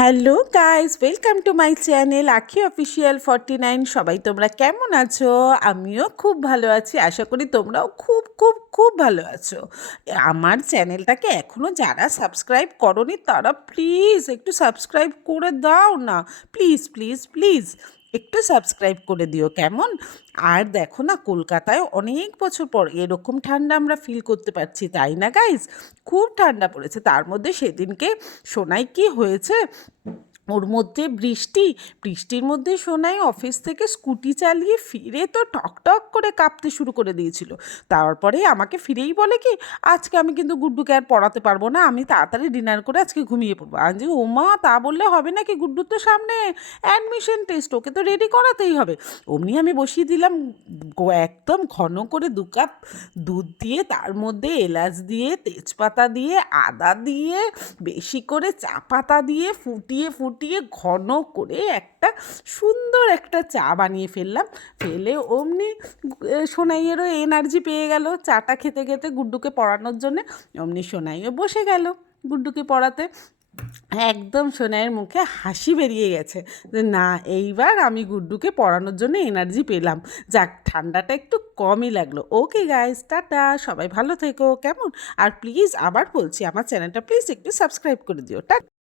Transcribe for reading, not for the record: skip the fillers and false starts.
Hello guys, welcome to my channel আখি official 49। সবাই তোমরা কেমন আছো? আমিও খুব ভালো আছি, আশা করি তোমরাও খুব খুব খুব ভালো আছো। আমার চ্যানেলটাকে এখনও যারা সাবস্ক্রাইব করনি তারা প্লিজ একটু সাবস্ক্রাইব করে দাও না, প্লিজ প্লিজ প্লিজ একটু সাবস্ক্রাইব করে দিও, কেমন? আর দেখো না, কলকাতায় অনেক বছর পর এরকম ঠান্ডা আমরা ফিল করতে পারছি, তাই না গাইজ? খুব ঠান্ডা পড়েছে। তার মধ্যে সেদিনকে সোনাই কি হয়েছে, ওর মধ্যে বৃষ্টির মধ্যে সোনাই অফিস থেকে স্কুটি চালিয়ে ফিরে তো টক টক করে কাঁপতে শুরু করে দিয়েছিল। তারপরে আমাকে ফিরেই বলে কি, আজকে আমি কিন্তু গুড্ডুকে আর পড়াতে পারবো না, আমি তাড়াতাড়ি ডিনার করে আজকে ঘুমিয়ে পড়বো। আমি যে ওমা, তা বললে হবে নাকি? গুড্ডুর তো সামনে অ্যাডমিশন টেস্ট, ওকে তো রেডি করাতেই হবে। অমনি আমি বসিয়ে দিলাম একদম ঘন করে 2 কাপ দুধ দিয়ে, তার মধ্যে এলাচ দিয়ে, তেজপাতা দিয়ে, আদা দিয়ে, বেশি করে চা পাতা দিয়ে ফুটিয়ে ফুটিয়ে ঘন করে একটা সুন্দর একটা চা বানিয়ে ফেললাম। ফেলে অমনি সোনাইয়েরও এনার্জি পেয়ে গেল চাটা খেতে খেতে গুড্ডুকে পড়ানোর জন্যে। অমনি সোনাইও বসে গেল গুড্ডুকে পড়াতে। একদম সোনাইয়ের মুখে হাসি বেরিয়ে গেছে যে না, এইবার আমি গুড্ডুকে পড়ানোর জন্য এনার্জি পেলাম। যাক, ঠান্ডাটা একটু কমই লাগলো। ওকে গাইস, টাটা, সবাই ভালো থেকো, কেমন? আর প্লিজ আবার বলছি, আমার চ্যানেলটা প্লিজ একটু সাবস্ক্রাইব করে দিও।